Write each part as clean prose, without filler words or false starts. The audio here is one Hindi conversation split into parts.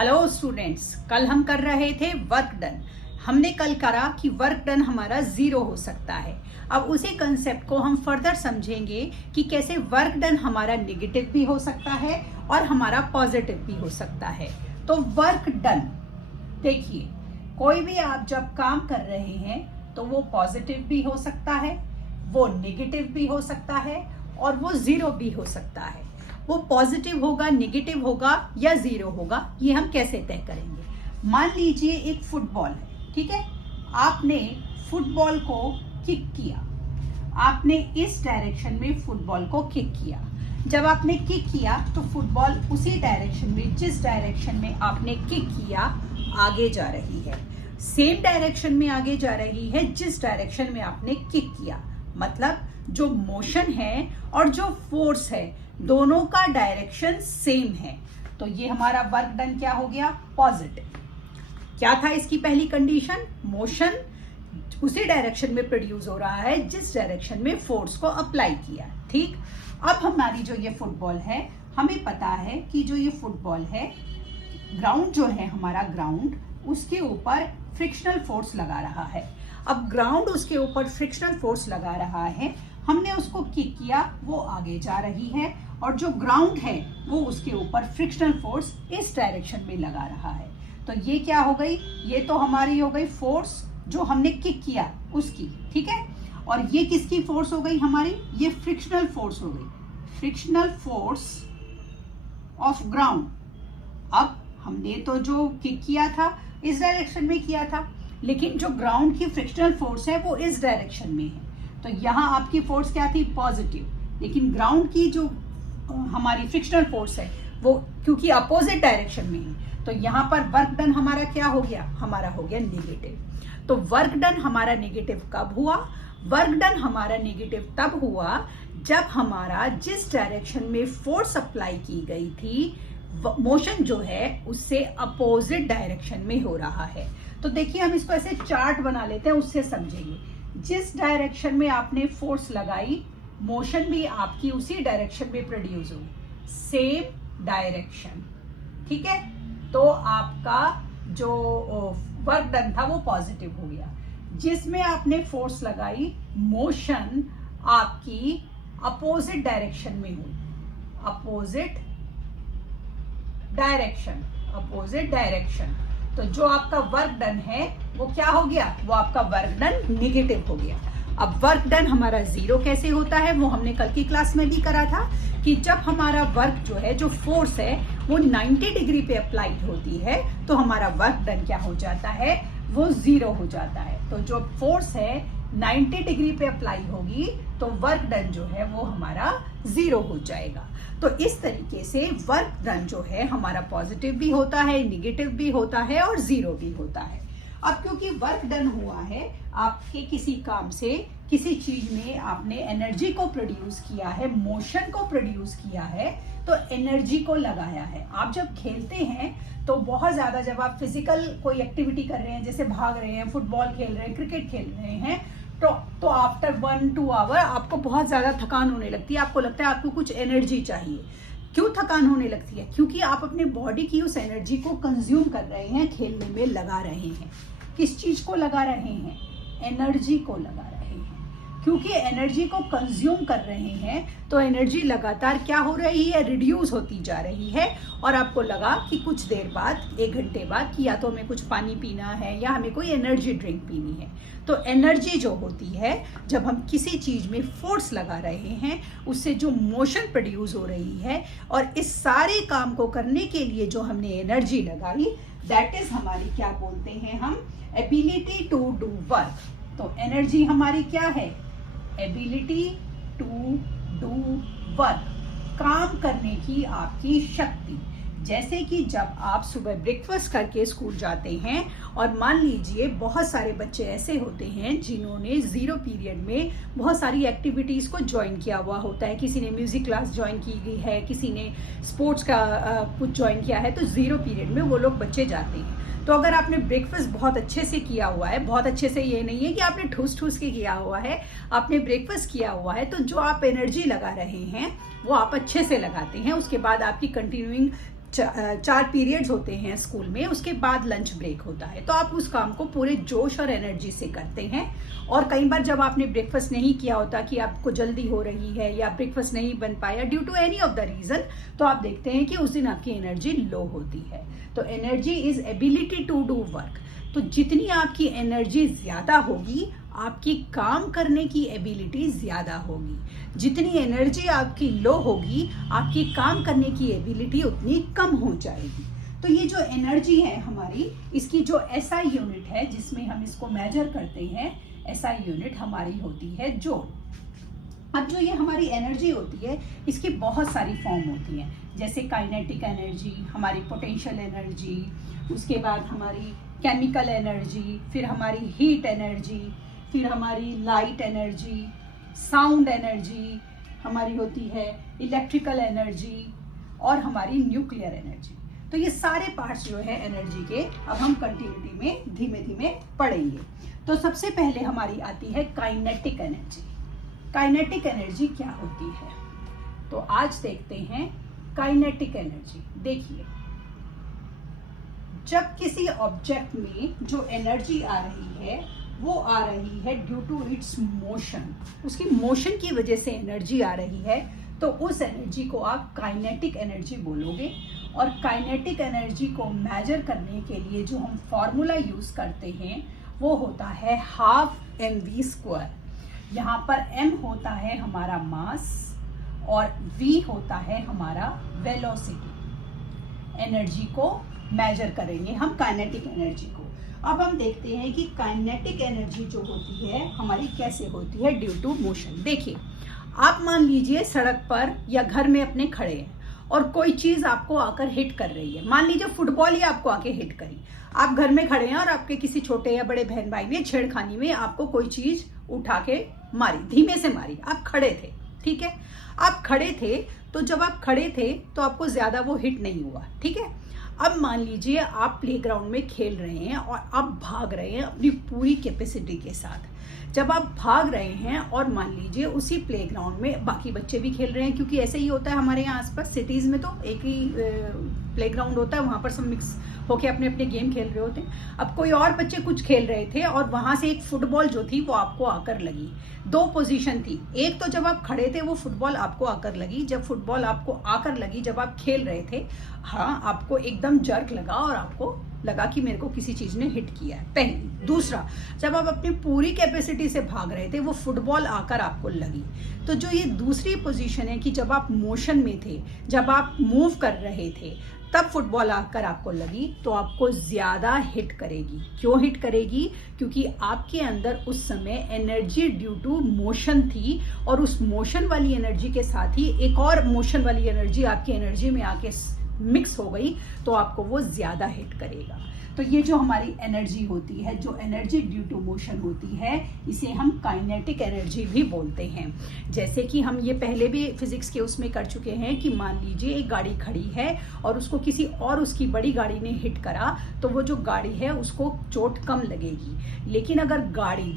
हेलो स्टूडेंट्स, कल हम कर रहे थे वर्क डन। हमने कल करा कि वर्क डन हमारा जीरो हो सकता है। अब उसी कंसेप्ट को हम फर्दर समझेंगे कि कैसे वर्क डन हमारा नेगेटिव भी हो सकता है और हमारा पॉजिटिव भी हो सकता है। तो वर्क डन, देखिए, कोई भी आप जब काम कर रहे हैं तो वो पॉजिटिव भी हो सकता है, वो नेगेटिव भी हो सकता है और वो जीरो भी हो सकता है। वो पॉजिटिव होगा, नेगेटिव होगा या जीरो होगा, ये हम कैसे तय करेंगे। मान लीजिए एक फुटबॉल है, ठीक है। आपने फुटबॉल को किक किया, आपने इस डायरेक्शन में फुटबॉल को किक किया। जब आपने किक किया तो फुटबॉल उसी डायरेक्शन में, जिस डायरेक्शन में आपने किक किया, आगे जा रही है। सेम डायरेक्शन में आगे जा रही है जिस डायरेक्शन में आपने किक किया। मतलब जो मोशन है और जो फोर्स है, दोनों का डायरेक्शन सेम है। तो ये हमारा वर्क डन क्या हो गया? पॉजिटिव। क्या था इसकी पहली कंडीशन? मोशन उसी डायरेक्शन में प्रोड्यूस हो रहा है जिस डायरेक्शन में फोर्स को अप्लाई किया, ठीक। अब हमारी जो ये फुटबॉल है, हमें पता है कि जो ये फुटबॉल है, ग्राउंड जो है हमारा ग्राउंड, उसके ऊपर फ्रिक्शनल फोर्स लगा रहा है। अब ग्राउंड उसके ऊपर फ्रिक्शनल फोर्स लगा रहा है, हमने उसको किक किया, वो आगे जा रही है और जो ग्राउंड है वो उसके ऊपर फ्रिक्शनल फोर्स इस डायरेक्शन में लगा रहा है। तो ये क्या हो गई? ये तो हमारी हो गई फोर्स जो हमने किक किया उसकी, ठीक है। और ये किसकी फोर्स हो गई हमारी? ये फ्रिक्शनल फोर्स हो गई, फ्रिक्शनल फोर्स ऑफ ग्राउंड। अब हमने तो जो किक किया था इस डायरेक्शन में किया था, लेकिन जो ग्राउंड की फ्रिक्शनल फोर्स है वो इस डायरेक्शन में है। तो यहाँ आपकी फोर्स क्या थी? पॉजिटिव। लेकिन ग्राउंड की जो हमारी फ्रिक्शनल फोर्स है वो क्योंकि अपोजिट डायरेक्शन में है, तो यहाँ पर वर्क डन हमारा क्या हो गया? हमारा हो गया नेगेटिव। तो वर्क डन हमारा नेगेटिव कब हुआ? वर्क डन हमारा नेगेटिव तब हुआ जब हमारा जिस डायरेक्शन में फोर्स अप्लाई की गई थी, मोशन जो है उससे अपोजिट डायरेक्शन में हो रहा है। तो देखिए, हम इसको ऐसे चार्ट बना लेते हैं, उससे समझेंगे। जिस डायरेक्शन में आपने फोर्स लगाई, मोशन भी आपकी उसी डायरेक्शन में प्रोड्यूस हुई, सेम डायरेक्शन, ठीक है। तो आपका जो वर्क डन था वो पॉजिटिव हो गया। जिसमें आपने फोर्स लगाई, मोशन आपकी अपोजिट डायरेक्शन में हुई, अपोजिट डायरेक्शन, अपोजिट डायरेक्शन। तो जो आपका वर्क डन है वो क्या हो गया? वो आपका वर्क डन नेगेटिव हो गया। अब वर्क डन हमारा जीरो कैसे होता है वो हमने कल की क्लास में भी करा था कि जब हमारा वर्क जो है, जो फोर्स है, वो 90 डिग्री पे अप्लाइड होती है तो हमारा वर्क डन क्या हो जाता है? वो जीरो हो जाता है। तो जो फोर्स है 90 डिग्री पे अप्लाई होगी तो वर्क डन जो है वो हमारा जीरो हो जाएगा। तो इस तरीके से वर्क डन जो है हमारा पॉजिटिव भी होता है, नेगेटिव भी होता है और जीरो भी होता है। अब क्योंकि वर्क डन हुआ है, आपके किसी काम से, किसी चीज में आपने एनर्जी को प्रोड्यूस किया है, मोशन को प्रोड्यूस किया है, तो एनर्जी को लगाया है। आप जब खेलते हैं तो बहुत ज्यादा, जब आप फिजिकल कोई एक्टिविटी कर रहे हैं, जैसे भाग रहे हैं, फुटबॉल खेल रहे हैं, क्रिकेट खेल रहे हैं, तो आफ्टर 1-2 आवर आपको बहुत ज्यादा थकान होने लगती है। आपको लगता है आपको कुछ एनर्जी चाहिए। क्यों थकान होने लगती है? क्योंकि आप अपने बॉडी की उस एनर्जी को कंज्यूम कर रहे हैं, खेलने में लगा रहे हैं। किस चीज को लगा रहे हैं? एनर्जी को लगा रहे हैं। क्योंकि एनर्जी को कंज्यूम कर रहे हैं तो एनर्जी लगातार क्या हो रही है? रिड्यूस होती जा रही है। और आपको लगा कि कुछ देर बाद, 1 घंटे बाद, कि या तो हमें कुछ पानी पीना है या हमें कोई एनर्जी ड्रिंक पीनी है। तो एनर्जी जो होती है, जब हम किसी चीज में फोर्स लगा रहे हैं, उससे जो मोशन प्रोड्यूस हो रही है, और इस सारे काम को करने के लिए जो हमने एनर्जी लगाई, दैट इज हमारी क्या बोलते हैं हम? Ability to do work. तो एनर्जी हमारी क्या है? एबिलिटी टू डू वर्क, काम करने की आपकी शक्ति। जैसे कि जब आप सुबह ब्रेकफास्ट करके स्कूल जाते हैं, और मान लीजिए बहुत सारे बच्चे ऐसे होते हैं जिन्होंने जीरो पीरियड में बहुत सारी एक्टिविटीज को ज्वाइन किया हुआ होता है। किसी ने म्यूजिक क्लास ज्वाइन की गई है, किसी ने स्पोर्ट्स का कुछ ज्वाइन किया है, तो जीरो पीरियड में वो लोग बच्चे जाते हैं। तो अगर आपने ब्रेकफास्ट बहुत अच्छे से किया हुआ है, बहुत अच्छे से ये नहीं है कि आपने ठूस ठूस के किया हुआ है, आपने ब्रेकफास्ट किया हुआ है, तो जो आप एनर्जी लगा रहे हैं वो आप अच्छे से लगाते हैं। उसके बाद आपकी कंटिन्यूइंग चार पीरियड्स होते हैं स्कूल में, उसके बाद लंच ब्रेक होता है, तो आप उस काम को पूरे जोश और एनर्जी से करते हैं। और कई बार जब आपने ब्रेकफास्ट नहीं किया होता कि आपको जल्दी हो रही है या ब्रेकफास्ट नहीं बन पाया due to any of the reason, तो आप देखते हैं कि उस दिन आपकी एनर्जी लो होती है। तो energy is ability to do work. तो जितनी आपकी एनर्जी ज्यादा होगी, आपकी काम करने की एबिलिटी ज्यादा होगी। जितनी एनर्जी आपकी लो होगी, आपकी काम करने की एबिलिटी उतनी कम हो जाएगी। तो ये जो एनर्जी है हमारी, इसकी जो एसआई यूनिट है जिसमें हम इसको मेजर करते हैं, एसआई यूनिट हमारी होती है जूल। अब जो ये हमारी एनर्जी होती है, इसकी बहुत सारी फॉर्म होती हैं, जैसे काइनेटिक एनर्जी, हमारी पोटेंशियल एनर्जी, उसके बाद हमारी केमिकल एनर्जी, फिर हमारी हीट एनर्जी, फिर हमारी लाइट एनर्जी, साउंड एनर्जी हमारी होती है, इलेक्ट्रिकल एनर्जी और हमारी न्यूक्लियर एनर्जी। तो ये सारे पार्ट्स जो है एनर्जी के, अब हम कंटिन्यूटी में धीमे धीमे पढ़ेंगे। तो सबसे पहले हमारी आती है काइनेटिक एनर्जी। काइनेटिक एनर्जी क्या होती है, तो आज देखते हैं काइनेटिक एनर्जी। देखिए, जब किसी ऑब्जेक्ट में जो एनर्जी आ रही है, वो आ रही है ड्यू टू इट्स मोशन, उसकी मोशन की वजह से एनर्जी आ रही है, तो उस एनर्जी को आप काइनेटिक एनर्जी बोलोगे। और काइनेटिक एनर्जी को मेजर करने के लिए जो हम फॉर्मूला यूज करते हैं, वो होता है हाफ mv²। यहाँ पर m होता है हमारा मास और v होता है हमारा वेलोसिटी। एनर्जी को मेजर करेंगे हम काइनेटिक एनर्जी को। अब हम देखते हैं कि काइनेटिक एनर्जी जो होती है हमारी कैसे होती है ड्यू टू मोशन। देखिए, आप मान लीजिए सड़क पर या घर में अपने खड़े हैं और कोई चीज आपको आकर हिट कर रही है। मान लीजिए फुटबॉल ही आपको आके हिट करी। आप घर में खड़े हैं और आपके किसी छोटे या बड़े बहन भाई ने छेड़खानी में आपको कोई चीज उठा के मारी, धीमे से मारी। आप खड़े थे, ठीक है, आप खड़े थे, तो जब आप खड़े थे तो आपको ज्यादा वो हिट नहीं हुआ, ठीक है। अब मान लीजिए आप प्लेग्राउंड में खेल रहे हैं और आप भाग रहे हैं अपनी पूरी कैपेसिटी के साथ। जब आप भाग रहे हैं और मान लीजिए उसी प्लेग्राउंड में बाकी बच्चे भी खेल रहे हैं, क्योंकि ऐसे ही होता है हमारे यहाँ आसपास सिटीज में, तो एक ही प्लेग्राउंड होता है, वहां पर सब मिक्स होके अपने अपने गेम खेल रहे होते हैं। अब कोई और बच्चे कुछ खेल रहे थे और वहां से एक फुटबॉल जो थी वो आपको आकर लगी। दो पोजीशन थी, एक तो जब आप खड़े थे वो फुटबॉल आपको आकर लगी। जब फुटबॉल आपको आकर लगी, जब आप खेल रहे थे, हाँ, आपको एकदम जर्क लगा और आपको लगा कि मेरे को किसी चीज ने हिट किया है, पहली। दूसरा, जब आप अपनी पूरी कैपेसिटी से भाग रहे थे, वो फुटबॉल आकर आपको लगी। तो जो ये दूसरी पोजीशन है कि जब आप मोशन में थे, जब आप मूव कर रहे थे, तब फुटबॉल आकर आपको लगी, तो आपको ज्यादा हिट करेगी। क्यों हिट करेगी? क्योंकि आपके अंदर उस समय एनर्जी ड्यू टू मोशन थी और उस मोशन वाली एनर्जी के साथ ही एक और मोशन वाली एनर्जी आपकी एनर्जी में आके मिक्स हो गई, तो आपको वो ज्यादा हिट करेगा। तो ये जो हमारी एनर्जी होती है, जो एनर्जी ड्यू टू मोशन होती है, इसे हम काइनेटिक एनर्जी भी बोलते हैं। जैसे कि हम ये पहले भी फिजिक्स के उसमें कर चुके हैं कि मान लीजिए एक गाड़ी खड़ी है और उसको किसी और उसकी बड़ी गाड़ी ने हिट करा, तो वो जो गाड़ी है उसको चोट कम लगेगी। लेकिन अगर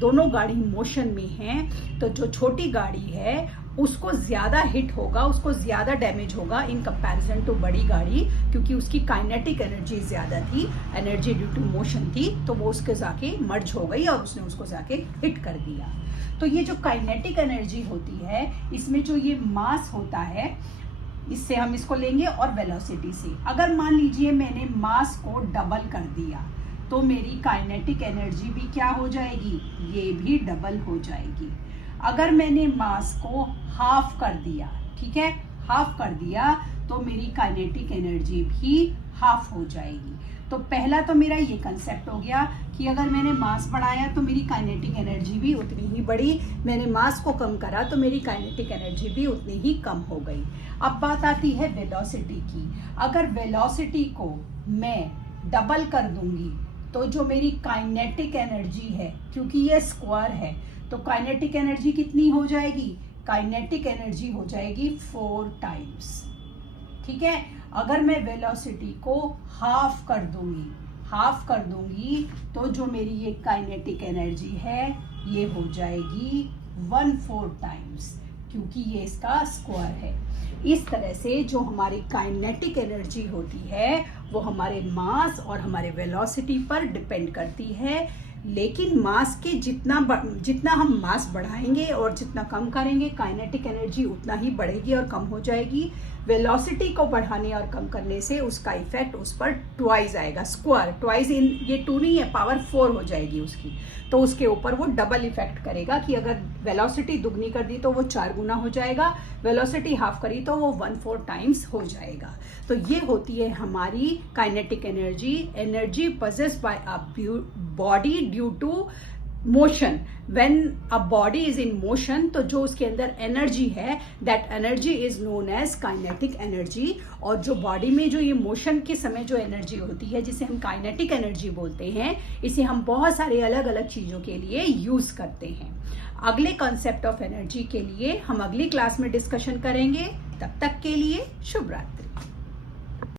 दोनों गाड़ी मोशन में हैं, तो जो छोटी गाड़ी है उसको ज्यादा हिट होगा, उसको ज्यादा डैमेज होगा इन कंपैरिजन टू बड़ी गाड़ी, क्योंकि उसकी काइनेटिक एनर्जी ज्यादा थी, एनर्जी ड्यू टू मोशन थी, तो वो उसके जाके मर्ज हो गई और उसने उसको जाके हिट कर दिया। तो ये जो काइनेटिक एनर्जी होती है, इसमें जो ये मास होता है, इससे हम इसको लेंगे और वेलोसिटी से। अगर मान लीजिए मैंने मास को डबल कर दिया, तो मेरी काइनेटिक एनर्जी भी क्या हो जाएगी? ये भी डबल हो जाएगी। अगर मैंने मास को हाफ कर दिया, ठीक है, हाफ कर दिया, तो मेरी काइनेटिक एनर्जी भी हाफ हो जाएगी। तो पहला तो मेरा ये कंसेप्ट हो गया कि अगर मैंने मास बढ़ाया तो मेरी काइनेटिक एनर्जी भी उतनी ही बढ़ी, मैंने मास को कम करा तो मेरी काइनेटिक एनर्जी भी उतनी ही कम हो गई। अब बात आती है वेलोसिटी की। अगर वेलोसिटी को मैं डबल कर दूंगी, तो जो मेरी काइनेटिक एनर्जी है, क्योंकि ये स्क्वायर है, तो काइनेटिक एनर्जी कितनी हो जाएगी? काइनेटिक एनर्जी हो जाएगी 4 टाइम्स, ठीक है। अगर मैं वेलोसिटी को हाफ कर दूंगी, तो जो मेरी ये काइनेटिक एनर्जी है ये हो जाएगी 1/4 टाइम्स। क्योंकि ये इसका स्क्वायर है। इस तरह से जो हमारी काइनेटिक एनर्जी होती है वो हमारे मास और हमारे वेलोसिटी पर डिपेंड करती है, लेकिन मास के जितना हम मास बढ़ाएंगे और जितना कम करेंगे काइनेटिक एनर्जी उतना ही बढ़ेगी और कम हो जाएगी। वेलोसिटी को बढ़ाने और कम करने से उसका इफेक्ट उस पर ट्वाइस आएगा, स्क्वायर ट्वाइस, इन ये 2 नहीं है, पावर 4 हो जाएगी उसकी, तो उसके ऊपर वो डबल इफेक्ट करेगा कि अगर वेलोसिटी दुगनी कर दी तो वो 4 गुना हो जाएगा, वेलोसिटी हाफ करी तो वो 1/4 टाइम्स हो जाएगा। तो ये होती है हमारी kinetic energy possessed by a body due to motion. When a body is in motion तो जो उसके अंदर एनर्जी है that energy is known as kinetic energy. और जो बॉडी में जो ये मोशन के समय जो एनर्जी होती है जिसे हम काइनेटिक एनर्जी बोलते हैं, इसे हम बहुत सारे अलग अलग चीज़ों के लिए यूज करते हैं। अगले कॉन्सेप्ट ऑफ एनर्जी के लिए हम अगली क्लास में डिस्कशन करेंगे। तब तक के लिए शुभ रात्रि।